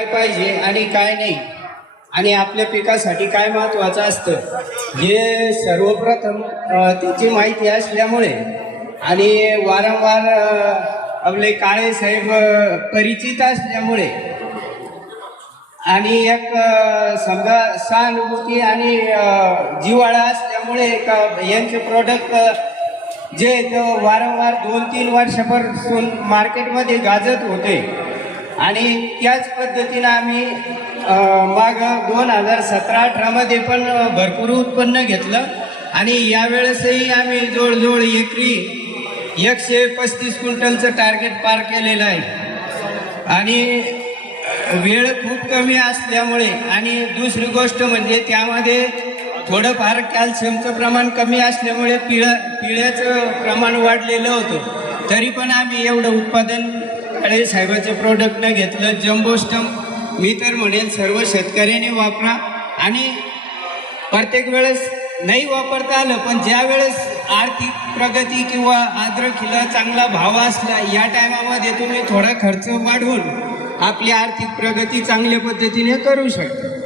काय पाहिजे आणि काय नाही? आणि आपल्या पिकासाठी काय महत्वाचं असतं? हे सर्वप्रथम त्याची माहिती असल्यामुळे आणि वारंवार आपले काळे साहेब परिचित असल्यामुळे आणि एक समजा सहानुभूती आणि जिवाळा जिव्हाळा असल्यामुळे यांचे प्रोडक्ट जे वारंवार दोन तीन वर्षापासून मार्केटमध्ये गाजत होते. आणि त्याच पद्धतीनं आम्ही माग दोन हजार सतरा अठरामध्ये पण भरपूर उत्पन्न घेतलं. आणि यावेळेसही आम्ही जवळजवळ एकरी एकशे पस्तीस क्विंटलचं टार्गेट पार केलेलं आहे. आणि वेळ खूप कमी असल्यामुळे आणि दुसरी गोष्ट म्हणजे त्यामध्ये थोडंफार कॅल्शियमचं प्रमाण कमी असल्यामुळे पिळा पिळ्याचं प्रमाण वाढलेलं होतं. तरी पण आम्ही एवढं उत्पादन काळे साहेबाचं प्रोडक्ट न घेतलं जम्बोस्टम मी तर म्हणेल सर्व शेतकऱ्यांनी वापरा. आणि प्रत्येक वेळेस नाही वापरता आलं पण ज्या वेळेस आर्थिक प्रगती किंवा आद्रकीला चांगला भाव असला या टायमामध्ये तुम्ही थोडा खर्च वाढवून आपली आर्थिक प्रगती चांगल्या पद्धतीने करू शकता.